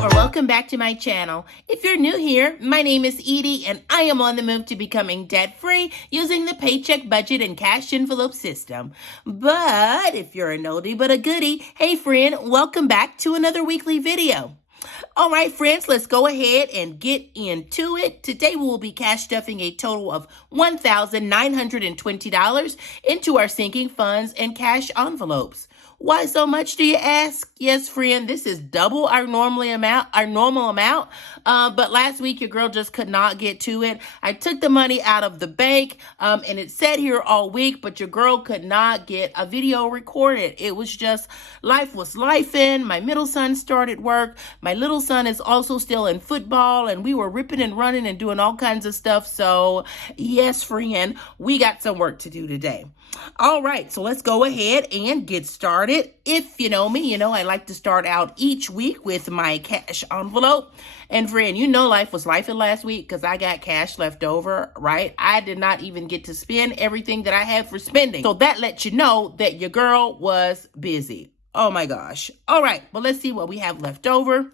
or welcome back to my channel. If you're new here, my name is Edie and I am on the move to becoming debt-free using the Paycheck budget and cash envelope system. But if you're an oldie but a goodie, hey friend, welcome back to another weekly video. All right, friends, let's go ahead and get into it. Today, we will be cash stuffing a total of $1,920 into our sinking funds and cash envelopes. Why so much, do you ask? Yes, friend, this is double our normal amount. But last week, your girl just could not get to it. I took the money out of the bank, and it sat here all week, but your girl could not get a video recorded. It was just, life was lifing. My middle son started work. My little son is also still in football, and we were ripping and running and doing all kinds of stuff. So, yes, friend, we got some work to do today. All right, so let's go ahead and get started. If you know me, you know I like to start out each week with my cash envelope. And friend, you know life was lifing last week because I got cash left over, right? I did not even get to spend everything that I had for spending. So that lets you know that your girl was busy. Oh my gosh. All right, well, let's see what we have left over.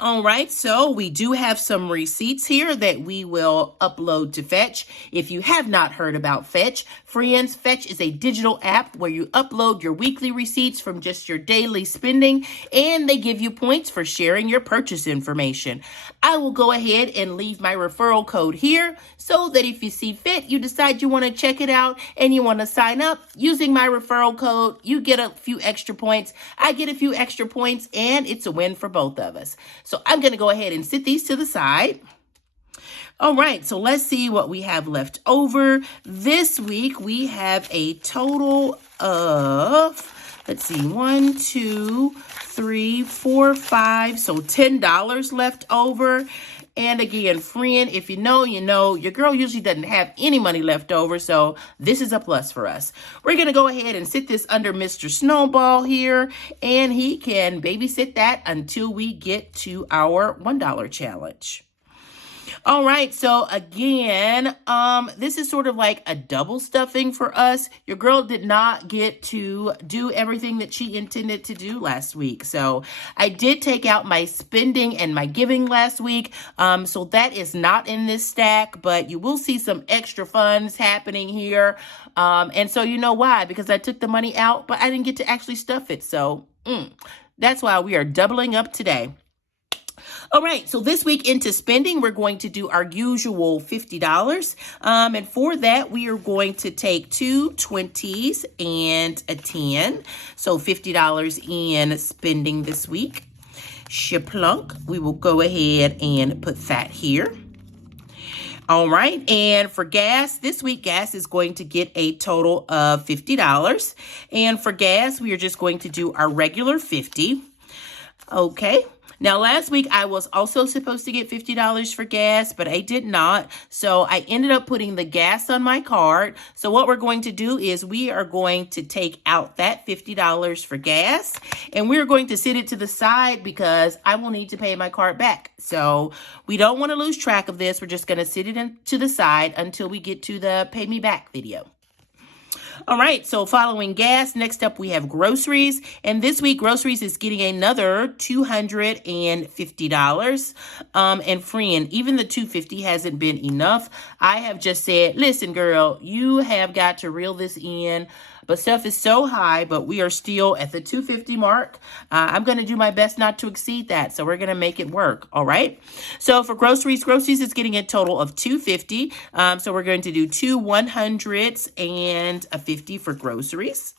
All right, so we do have some receipts here that we will upload to Fetch. If you have not heard about Fetch, friends, Fetch is a digital app where you upload your weekly receipts from just your daily spending, and they give you points for sharing your purchase information. I will go ahead and leave my referral code here so that if you see fit, you decide you want to check it out and you want to sign up using my referral code, you get a few extra points. I get a few extra points, and it's a win for both of us. So I'm going to go ahead and sit these to the side. All right, so let's see what we have left over. This week, we have a total of, let's see, 1, 2, 3, 4, 5, so $10 left over. And again, friend, if you know, you know, your girl usually doesn't have any money left over, so this is a plus for us. We're going to go ahead and sit this under Mr. Snowball here, and he can babysit that until we get to our $1 challenge. All right, so again, this is sort of like a double stuffing for us. Your girl did not get to do everything that she intended to do last week. So I did take out my spending and my giving last week. So that is not in this stack, but you will see some extra funds happening here. And so you know why? Because I took the money out, but I didn't get to actually stuff it. So that's why we are doubling up today. All right, so this week into spending, we're going to do our usual $50. And for that, we are going to take 2 20s and a 10. So $50 in spending this week. Shaplunk, we will go ahead and put that here. All right, and for gas, this week, gas is going to get a total of $50. And for gas, we are just going to do our regular 50. Okay. Now, last week, I was also supposed to get $50 for gas, but I did not. So I ended up putting the gas on my card. So what we're going to do is we are going to take out that $50 for gas, and we're going to sit it to the side because I will need to pay my card back. So we don't want to lose track of this. We're just going to sit it to the side until we get to the pay me back video. All right, so following gas, next up we have groceries. And this week, groceries is getting another $250. And friend, even the $250 hasn't been enough. I have just said, listen, girl, you have got to reel this in. But stuff is so high, but we are still at the $250 mark. I'm going to do my best not to exceed that, so we're going to make it work, all right? So for groceries is getting a total of $250. So we're going to do 2 100s and a 50 for groceries.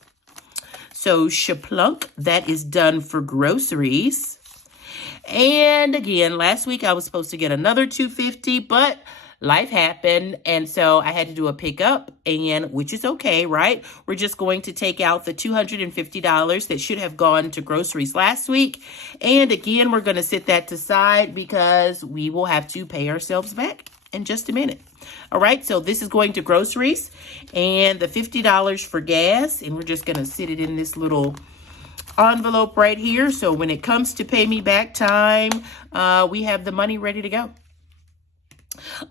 So shaplunk, that is done for groceries. And again, last week I was supposed to get another $250, but life happened, and so I had to do a pickup, and which is okay, right? We're just going to take out the $250 that should have gone to groceries last week. And again, we're going to sit that to side because we will have to pay ourselves back in just a minute. All right, so this is going to groceries and the $50 for gas, and we're just going to sit it in this little envelope right here. So when it comes to pay me back time, we have the money ready to go.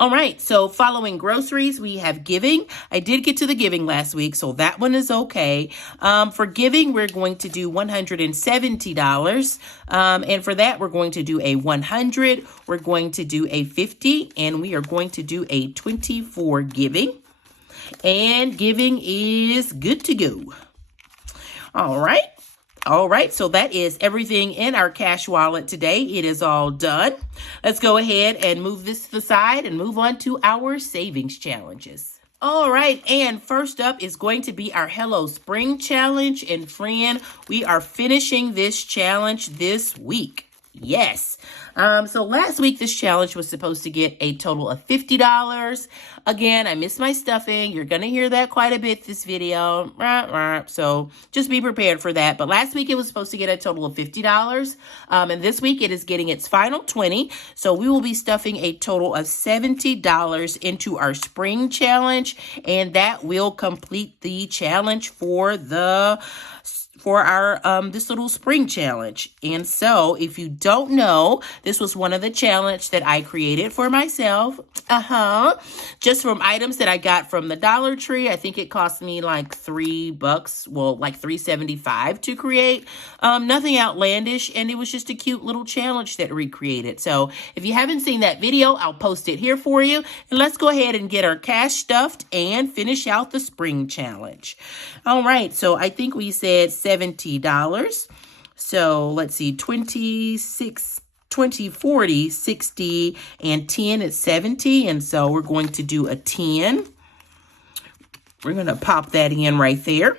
All right, so following groceries, we have giving. I did get to the giving last week, so that one is okay. For giving, we're going to do $170. And for that, we're going to do a 100, we're going to do a 50, and we are going to do a 24 giving. And giving is good to go. All right. All right, so that is everything in our cash wallet today. It is all done. Let's go ahead and move this to the side and move on to our savings challenges. All right, and first up is going to be our Hello Spring Challenge. And friend, we are finishing this challenge this week. Yes. So last week, this challenge was supposed to get a total of $50. Again, I missed my stuffing. You're going to hear that quite a bit this video. So just be prepared for that. But last week, it was supposed to get a total of $50. And this week, it is getting its final 20. So we will be stuffing a total of $70 into our spring challenge. And that will complete the challenge for our this little spring challenge. And so if you don't know, this was one of the challenge that I created for myself. Just from items that I got from the Dollar Tree. I think it cost me like $3, well, like $3.75 to create. Nothing outlandish, and it was just a cute little challenge that we created. So if you haven't seen that video, I'll post it here for you. And let's go ahead and get our cash stuffed and finish out the spring challenge. All right, so I think we said $70. So let's see, 20, 40, 60, and 10 is 70. And so we're going to do a 10. We're going to pop that in right there.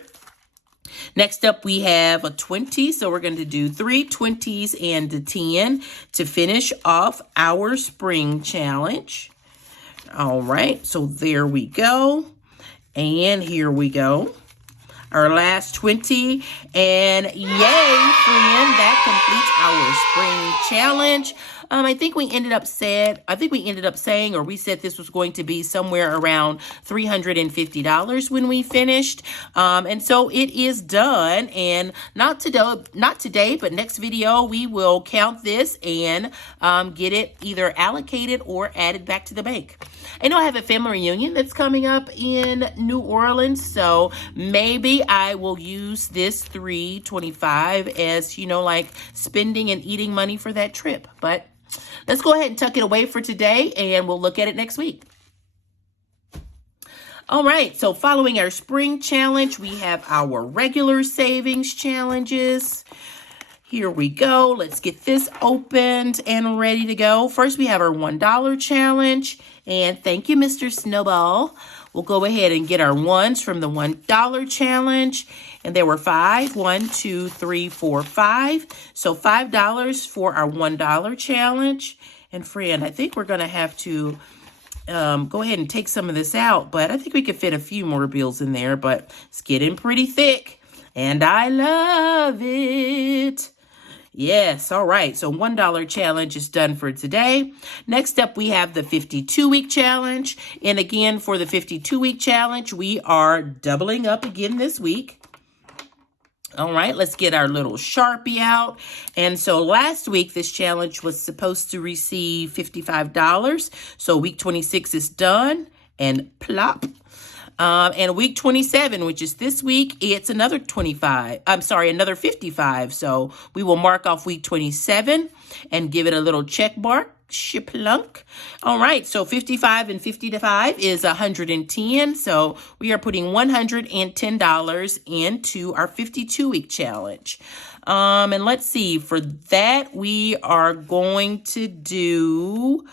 Next up, we have a 20. So we're going to do 3 20s and a 10 to finish off our spring challenge. All right, so there we go. And here we go. Our last 20, and yay, friend, that completes our spring challenge. I think we ended up saying, or we said this was going to be somewhere around $350 when we finished. And so it is done. And not today, but next video, we will count this and get it either allocated or added back to the bank. I know I have a family reunion that's coming up in New Orleans, so maybe I will use this $325 as, like spending and eating money for that trip. But let's go ahead and tuck it away for today, and we'll look at it next week. All right, so following our spring challenge, we have our regular savings challenges. Here we go. Let's get this opened and ready to go. First, we have our $1 challenge. And thank you, Mr. Snowball. We'll go ahead and get our ones from the $1 challenge. And there were 5. 1, 2, 3, 4, 5. So $5 for our $1 challenge. And friend, I think we're going to have to go ahead and take some of this out. But I think we could fit a few more bills in there. But it's getting pretty thick. And I love it. Yes, all right. So $1 challenge is done for today. Next up, we have the 52-week challenge. And again, for the 52-week challenge, we are doubling up again this week. All right, let's get our little Sharpie out. And so last week, this challenge was supposed to receive $55. So week 26 is done, and plop. And week 27, which is this week, it's another another 55. So we will mark off week 27 and give it a little check mark. Shiplunk. All right, so 55 and 55 is 110. So we are putting $110 into our 52-week challenge. And let's see, for that we are going to do...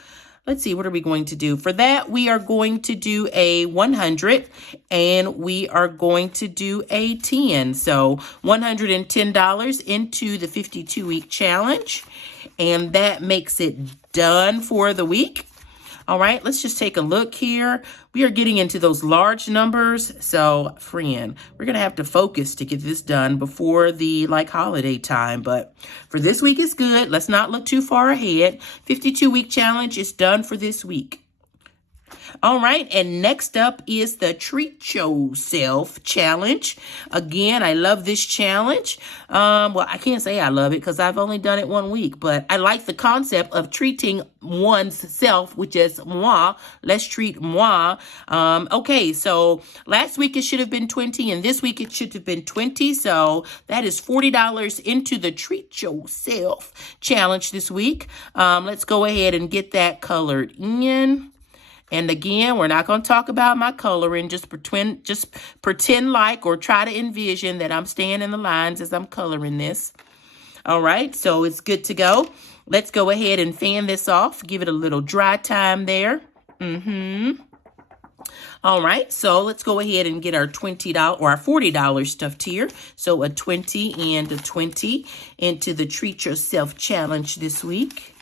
Let's see, what are we going to do? For that, we are going to do a 100 and we are going to do a 10. So $110 into the 52-week challenge. And that makes it done for the week. All right, let's just take a look here. We are getting into those large numbers. So, friend, we're going to have to focus to get this done before the holiday time. But for this week, it's good. Let's not look too far ahead. 52-week challenge is done for this week. All right, and next up is the Treat Yourself Challenge. Again, I love this challenge. Well, I can't say I love it because I've only done it 1 week, but I like the concept of treating one's self, which is moi. Let's treat moi. Okay, so last week it should have been 20, and this week it should have been 20. So that is $40 into the Treat Yourself Challenge this week. Let's go ahead and get that colored in. And again, we're not going to talk about my coloring. Just pretend like or try to envision that I'm staying in the lines as I'm coloring this. All right, so it's good to go. Let's go ahead and fan this off. Give it a little dry time there. All right, so let's go ahead and get our $20 or our $40 stuffed here. So a 20 and a 20 into the Treat Yourself Challenge this week.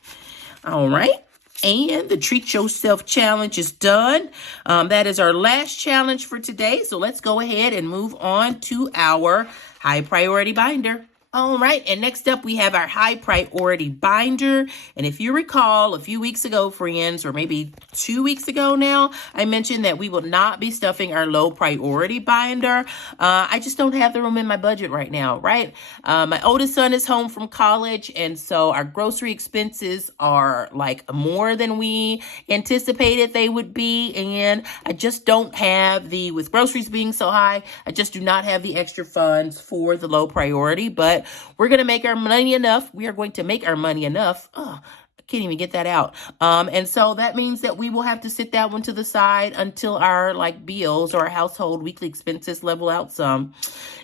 All right. And the Treat Yourself Challenge is done. That is our last challenge for today. So let's go ahead and move on to our high priority binder. All right, and next up we have our high priority binder. And if you recall, a few weeks ago, friends, or maybe 2 weeks ago now, I mentioned that we will not be stuffing our low priority binder. I just don't have the room in my budget right now, right? My oldest son is home from college, and so our grocery expenses are like more than we anticipated they would be. And I just don't have with groceries being so high, I just do not have the extra funds for the low priority, but we're going to make our money enough. We are going to make our money enough. Oh, I can't even get that out. And so that means that we will have to sit that one to the side until our bills or our household weekly expenses level out some.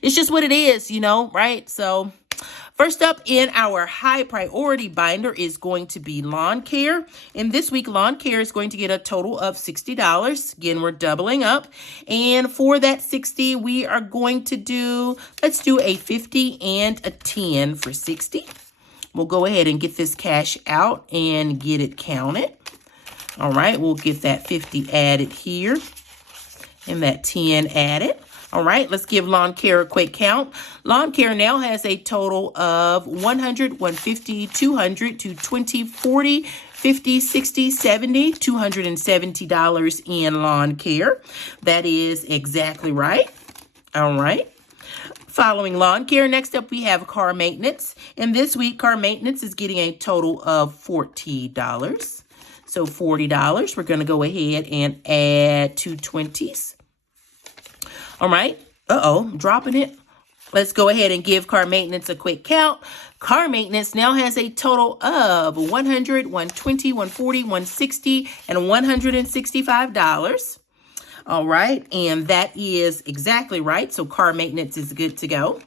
It's just what it is, right? So first up in our high priority binder is going to be lawn care. And this week, lawn care is going to get a total of $60. Again, we're doubling up. And for that 60, we are going to let's do a 50 and a 10 for 60. We'll go ahead and get this cash out and get it counted. All right, we'll get that 50 added here and that 10 added. All right, let's give lawn care a quick count. Lawn care now has a total of 100, 150, 200 to 20, 40, 50, 60, 70, $270 in lawn care. That is exactly right. All right. Following lawn care, next up we have car maintenance. And this week, car maintenance is getting a total of $40. So $40, we're going to go ahead and add 2 20s. All right. I'm dropping it. Let's go ahead and give car maintenance a quick count. Car maintenance now has a total of $100, $120, $140, $160, and $165. All right. And that is exactly right. So car maintenance is good to go.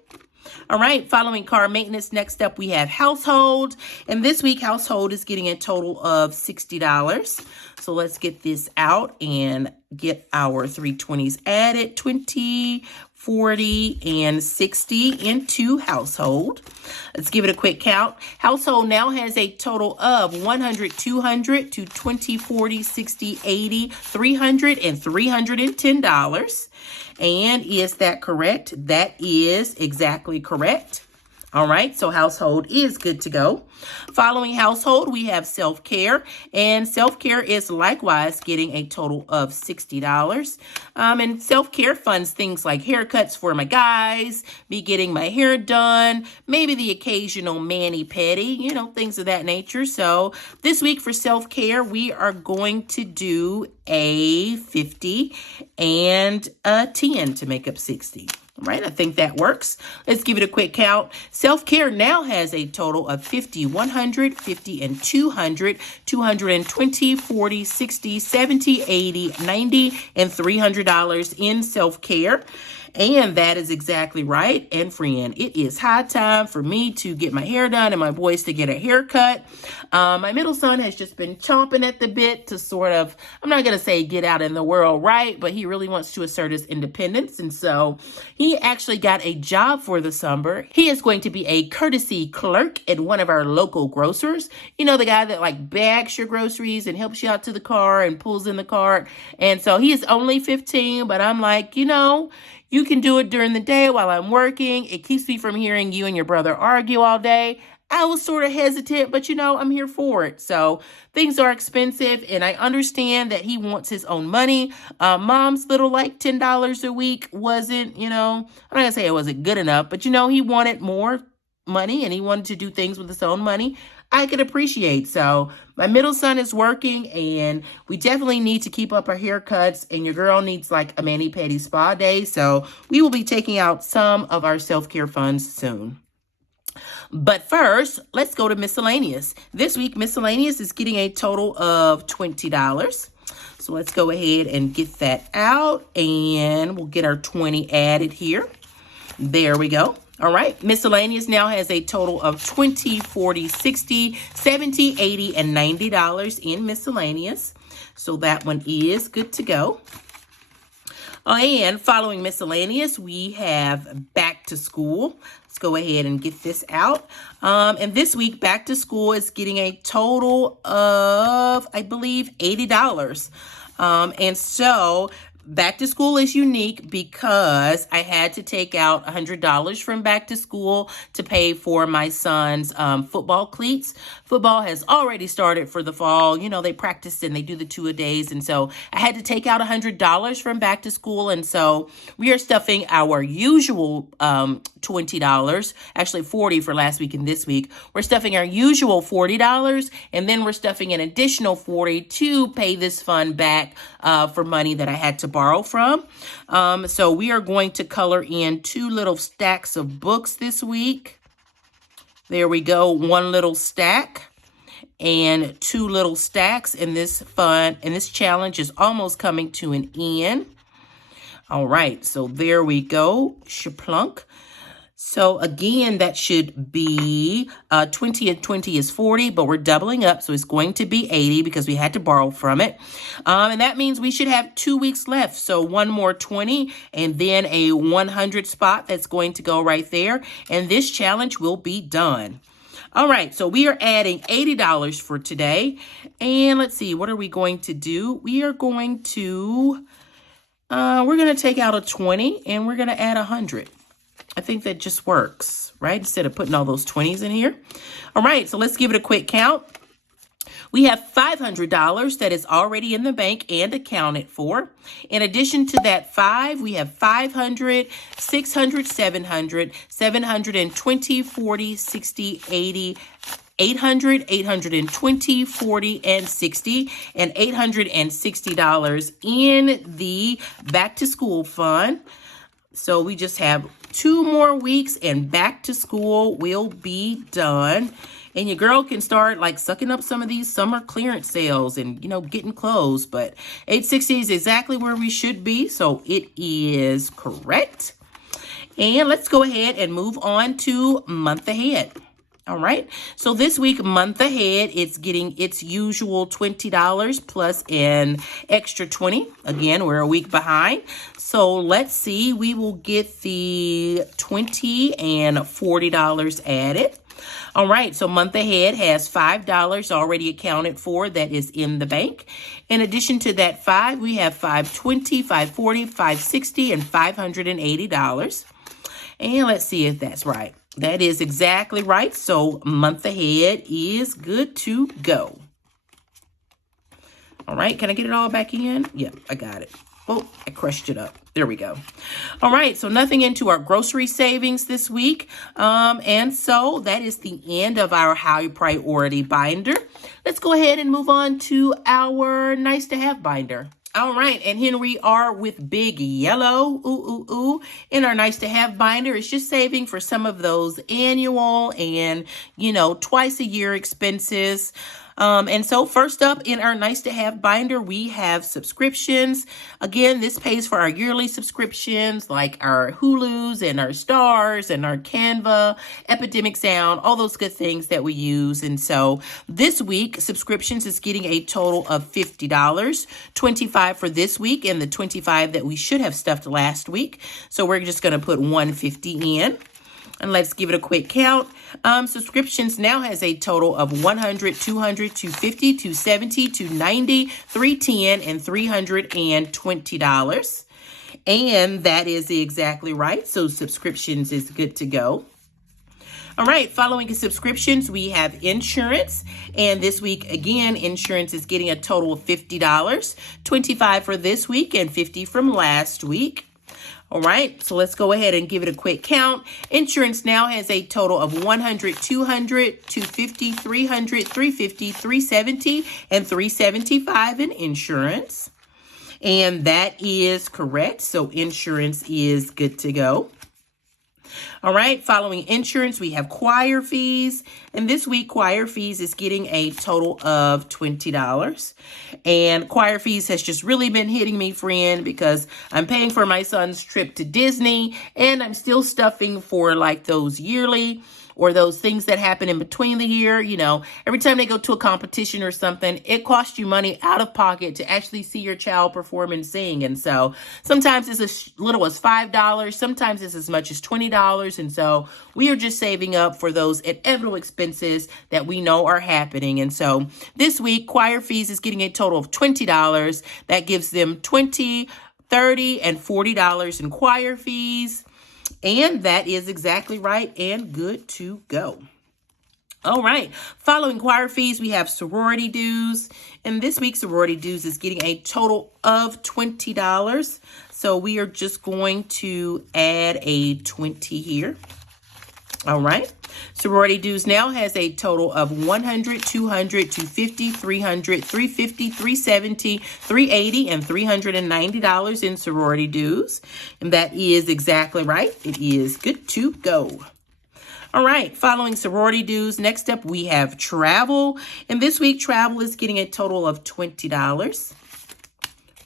All right, following car maintenance, next up we have household. And this week, household is getting a total of $60. So let's get this out and get our 320s added, 20, 40, and 60 into household. Let's give it a quick count. Household now has a total of 100, 200 to 20, 40, 60, 80, 300, and $310. And is that correct? That is exactly correct. All right, so household is good to go. Following household, we have self-care, and self-care is likewise getting a total of $60. And self-care funds things like haircuts for my guys, me getting my hair done, maybe the occasional mani-pedi, things of that nature. So this week for self-care, we are going to do a 50 and a 10 to make up 60. All right, I think that works. Let's give it a quick count. Self-care now has a total of 50, 100, 50, and 200, 220, 40, 60, 70, 80, 90, and $300 in self-care. And that is exactly right. And friend, it is high time for me to get my hair done and my boys to get a haircut. My middle son has just been chomping at the bit to sort of, I'm not going to say get out in the world, right? But he really wants to assert his independence. And so he actually got a job for the summer. He is going to be a courtesy clerk at one of our local grocers. The guy that bags your groceries and helps you out to the car and pulls in the cart. And so he is only 15, but I'm like, you can do it during the day while I'm working. It keeps me from hearing you and your brother argue all day. I was sort of hesitant, but I'm here for it. So things are expensive, and I understand that he wants his own money. Mom's little like $10 a week wasn't, I'm not gonna say it wasn't good enough, but he wanted more money and he wanted to do things with his own money. I could appreciate. So my middle son is working, and we definitely need to keep up our haircuts, and your girl needs like a mani-pedi spa day. So we will be taking out some of our self-care funds soon. But first, let's go to miscellaneous. This week, miscellaneous is getting a total of $20. So let's go ahead and get that out, and we'll get our 20 added here. There we go. All right, miscellaneous now has a total of $20, $40, $60, $70, $80, and $90 in miscellaneous. So that one is good to go. And following miscellaneous, we have back to school. Let's go ahead and get this out. And this week, back to school is getting a total of, I believe, $80. And so back to school is unique because I had to take out $100 from back to school to pay for my son's football cleats. Football has already started for the fall. They practice and they do the two-a-days. And so I had to take out $100 from back to school. And so we are stuffing our usual $20, actually $40 for last week and this week. We're stuffing our usual $40, and then we're stuffing an additional $40 to pay this fund back for money that I had to borrow from. So we are going to color in 2 little stacks of books this week. There we go, 1 little stack and 2 little stacks, and this challenge is almost coming to an end. All right, so there we go, shaplunk. So again, that should be 20 and 20 is 40, but we're doubling up. So it's going to be 80 because we had to borrow from it. And that means we should have 2 weeks left. So 1 more 20 and then a 100 spot that's going to go right there. And this challenge will be done. All right, so we are adding $80 for today. And let's see, what are we going to do? We are going to, we're going to take out a 20 and we're going to add 100. I think that just works, right? Instead of putting all those 20s in here. All right, so let's give it a quick count. We have $500 that is already in the bank and accounted for. In addition to that 5, we have 500, 600, 700, 720, 40, 60, 80, 800, 820, 40, and 60, and $860 in the back to school fund. So we just have 2 more weeks and back to school will be done. And your girl can start like sucking up some of these summer clearance sales and, getting clothes. But 860 is exactly where we should be. So it is correct. And let's go ahead and move on to month ahead. All right. So this week, month ahead, it's getting its usual $20 plus an extra 20. Again, we're a week behind. So let's see. We will get the $20 and $40 added. All right. So month ahead has $5 already accounted for that is in the bank. In addition to that 5, we have $520, $540, $560, and $580. And let's see if that's right. That is exactly right. So month ahead is good to go. All right. Can I get it all back in? Yep, I got it. Oh, I crushed it up. There we go. All right. So nothing into our grocery savings this week. And so that is the end of our high priority binder. Let's go ahead and move on to our nice to have binder. All right, and here we are with big yellow, in our nice to have binder. It's just saving for some of those annual and, twice a year expenses. And so first up in our nice to have binder, we have subscriptions. Again, this pays for our yearly subscriptions like our Hulus and our Stars and our Canva, Epidemic Sound, all those good things that we use. And so this week, subscriptions is getting a total of $50, $25 for this week and the $25 that we should have stuffed last week. So we're just going to put $150 in. And let's give it a quick count. Subscriptions now has a total of $100, $200, $250, $270, $290, $310, and $320. And that is exactly right. So subscriptions is good to go. All right, following subscriptions, we have insurance. And this week, again, insurance is getting a total of $50, $25 for this week and $50 from last week. All right, so let's go ahead and give it a quick count. Insurance now has a total of $100, $200, $250, $300, $350, $370, and $375 in insurance. And that is correct. So insurance is good to go. All right, following insurance, we have choir fees. And this week, choir fees is getting a total of $20. And choir fees has just really been hitting me, friend, because I'm paying for my son's trip to Disney, and I'm still stuffing for like those yearly or those things that happen in between the year. You know, every time they go to a competition or something, it costs you money out of pocket to actually see your child perform and sing. And so sometimes it's as little as $5, sometimes it's as much as $20. And so we are just saving up for those inevitable expenses that we know are happening. And so this week, choir fees is getting a total of $20. That gives them $20, $30, and $40 in choir fees. And that is exactly right and good to go. All right, following choir fees, we have sorority dues. And this week's sorority dues is getting a total of $20. So we are just going to add a 20 here. All right. Sorority dues now has a total of $100, $200, $250, $300, $350, $370, $380, and $390 in sorority dues. And that is exactly right. It is good to go. All right, following sorority dues, next up we have travel. And this week, travel is getting a total of $20.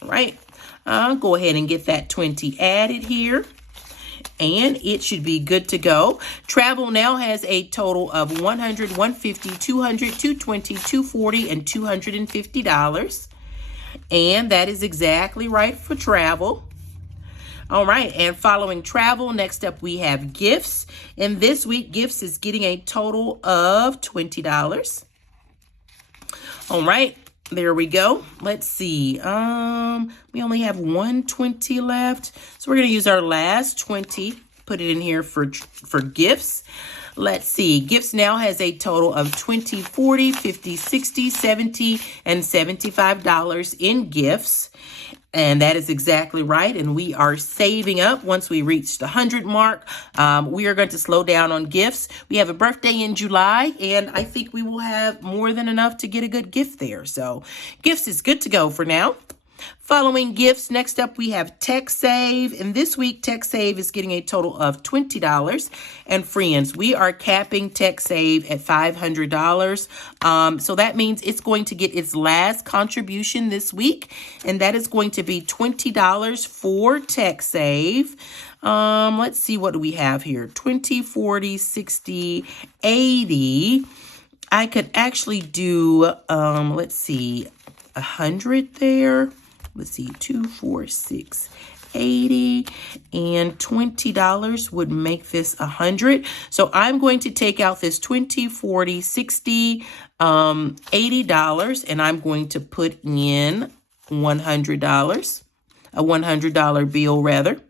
All right, I'll go ahead and get that 20 added here. And it should be good to go. Travel now has a total of $100, $150, $200, $220, $240, and $250. And that is exactly right for travel. All right, and following travel, next up we have gifts. And this week, gifts is getting a total of $20. All right. There we go. Let's see. We only have 120 left. So we're going to use our last 20, put it in here for gifts. Let's see. Gifts now has a total of $20, $40, $50, $60, $70, and $75 in gifts. And that is exactly right. And we are saving up once we reach the 100 mark. We are going to slow down on gifts. We have a birthday in July, and I think we will have more than enough to get a good gift there. So gifts is good to go for now. Following gifts, next up we have TechSave. And this week, TechSave is getting a total of $20. And friends, we are capping TechSave at $500. So that means it's going to get its last contribution this week. And that is going to be $20 for TechSave. Let's see, what do we have here? 20, 40, 60, 80. I could actually do, let's see, 100 there. Let's see, 2, 4, 6, 80, and $20 would make this 100. So I'm going to take out this 20, 40, 60, $80, and I'm going to put in $100, a $100 bill rather.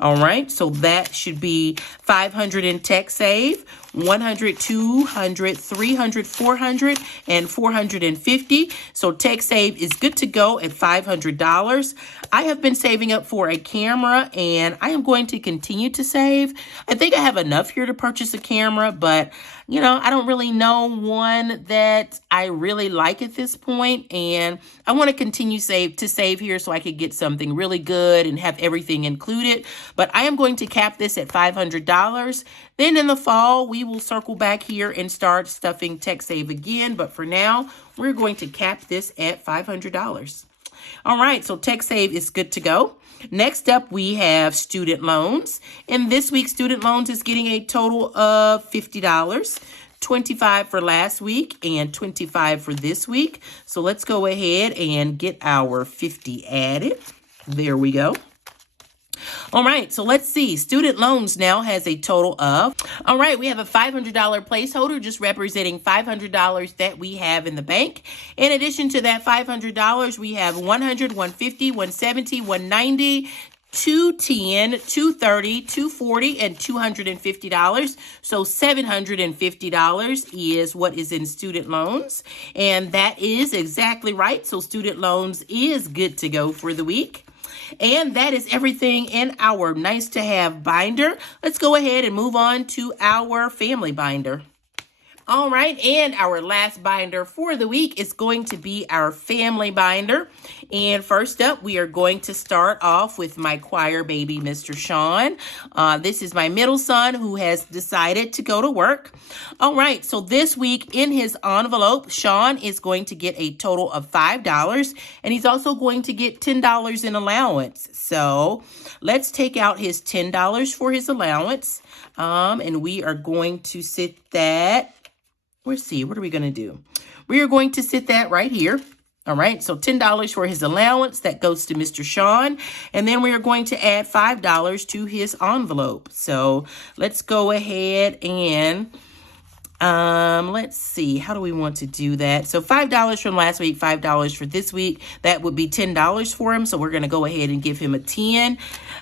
All right, so that should be $500 in TechSave, $100, $200, $300, $400, and $450. So TechSave is good to go at $500. I have been saving up for a camera, and I am going to continue to save. I think I have enough here to purchase a camera, but you know, I don't really know one that I really like at this point, and I want to continue to save here so I could get something really good and have everything included. But I am going to cap this at $500. Then in the fall, we will circle back here and start stuffing TechSave again. But for now, we're going to cap this at $500. All right, so TechSave is good to go. Next up, we have student loans. And this week, student loans is getting a total of $50. $25 for last week and $25 for this week. So let's go ahead and get our 50 added. There we go. All right, so let's see. Student loans now has a total of, all right, we have a $500 placeholder just representing $500 that we have in the bank. In addition to that $500, we have $100, $150, $170, $190, $210, $230, $240, and $250. So $750 is what is in student loans. And that is exactly right. So student loans is good to go for the week. And that is everything in our nice to have binder. Let's go ahead and move on to our family binder. All right, and our last binder for the week is going to be our family binder. And first up, we are going to start off with my choir baby, Mr. Sean. This is my middle son who has decided to go to work. All right, so this week in his envelope, Sean is going to get a total of $5, and he's also going to get $10 in allowance. So let's take out his $10 for his allowance, and we are going to sit that. Let's see, what are we going to do? We are going to sit that right here. All right, so $10 for his allowance. That goes to Mr. Sean. And then we are going to add $5 to his envelope. So let's go ahead and let's see, how do we want to do that? So $5 from last week, $5 for this week. That would be $10 for him. So we're going to go ahead and give him a 10.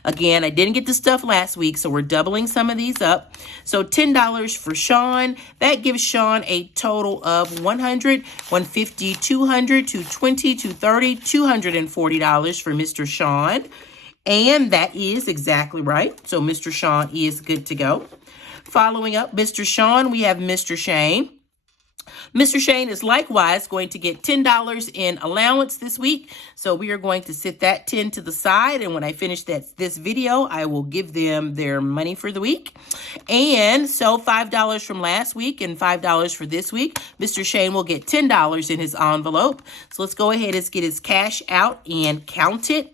Again, I didn't get the stuff last week, so we're doubling some of these up. So $10 for Sean. That gives Sean a total of $100, $150, $200, $220, $230, $240 for Mr. Sean. And that is exactly right. So Mr. Sean is good to go. Following up Mr. Sean, we have Mr. Shane. Mr. Shane is likewise going to get $10 in allowance this week. So we are going to sit that 10 to the side. And when I finish this video, I will give them their money for the week. And so $5 from last week and $5 for this week. Mr. Shane will get $10 in his envelope. So let's go ahead and get his cash out and count it.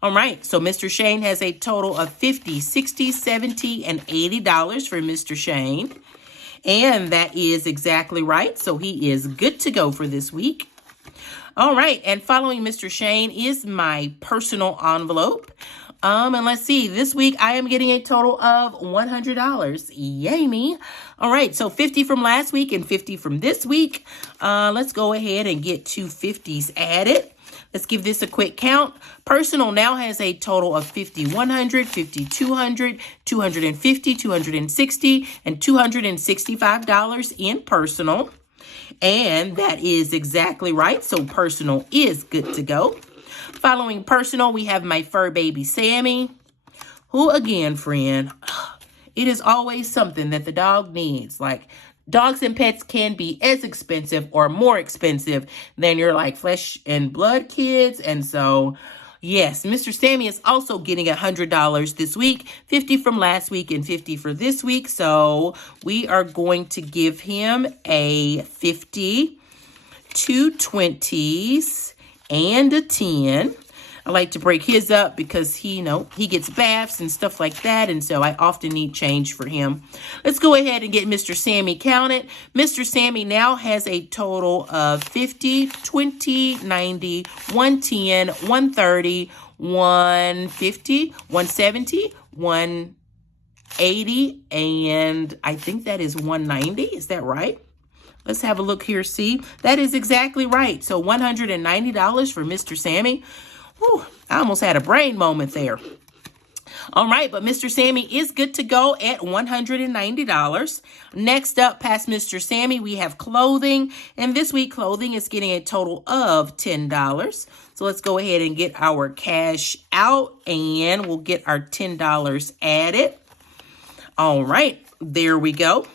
All right, so Mr. Shane has a total of $50, $60, $70, and $80 for Mr. Shane. And that is exactly right. So he is good to go for this week. All right, and following Mr. Shane is my personal envelope. And let's see, this week I am getting a total of $100. Yay me. All right, so 50 from last week and 50 from this week. Let's go ahead and get 2 50s added. Let's give this a quick count. Personal now has a total of $50, $100, $50, $200, $250, $260, and $265 in personal. And that is exactly right. So personal is good to go. Following personal, we have my fur baby, Sammy, who again, friend, it is always something that the dog needs. Like, dogs and pets can be as expensive or more expensive than your like flesh and blood kids. And so, yes, Mr. Sammy is also getting $100 this week, 50 from last week and 50 for this week. So we are going to give him a 50, 2 20s, and a 10. I like to break his up because he gets baths and stuff like that. And so I often need change for him. Let's go ahead and get Mr. Sammy counted. Mr. Sammy now has a total of 50, 20, 90, 110, 130, 150, 170, 180, and I think that is 190. Is that right? Let's have a look here. See, that is exactly right. So $190 for Mr. Sammy. Whew, I almost had a brain moment there. All right, but Mr. Sammy is good to go at $190. Next up, past Mr. Sammy, we have clothing. And this week, clothing is getting a total of $10. So let's go ahead and get our cash out, and we'll get our $10 added. All right, there we go.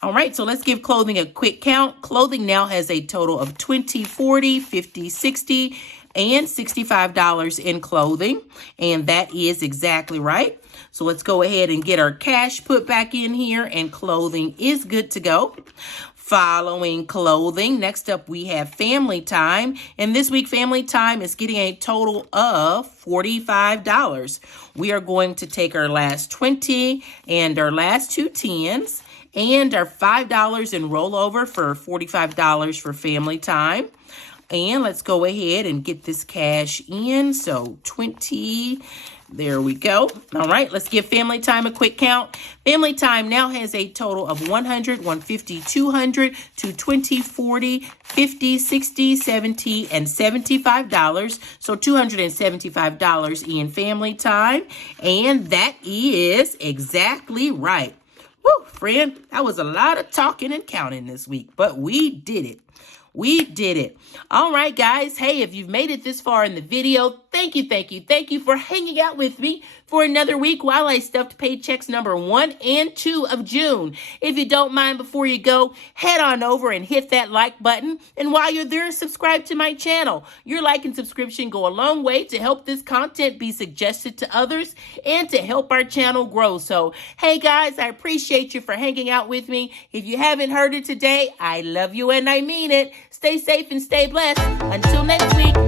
All right, so let's give clothing a quick count. Clothing now has a total of $20, $40, $50, $60, and $65 in clothing. And that is exactly right. So let's go ahead and get our cash put back in here, and clothing is good to go. Following clothing, next up we have family time. And this week, family time is getting a total of $45. We are going to take our last 20 and our last 2 10s and our $5 in rollover for $45 for family time. And let's go ahead and get this cash in. So 20, there we go. All right, let's give Family Time a quick count. Family Time now has a total of 100, 150, 200, 220, 40, 50, 60, 70, and $75. So $275 in Family Time. And that is exactly right. Woo, friend, that was a lot of talking and counting this week, but we did it. We did it. All right, guys. Hey, if you've made it this far in the video, thank you for hanging out with me for another week while I stuffed paychecks number 1 and 2 of June. If you don't mind, before you go, head on over and hit that like button. And while you're there, subscribe to my channel. Your like and subscription go a long way to help this content be suggested to others and to help our channel grow. So, hey, guys, I appreciate you for hanging out with me. If you haven't heard it today, I love you and I mean it. Stay safe and stay blessed. Until next week.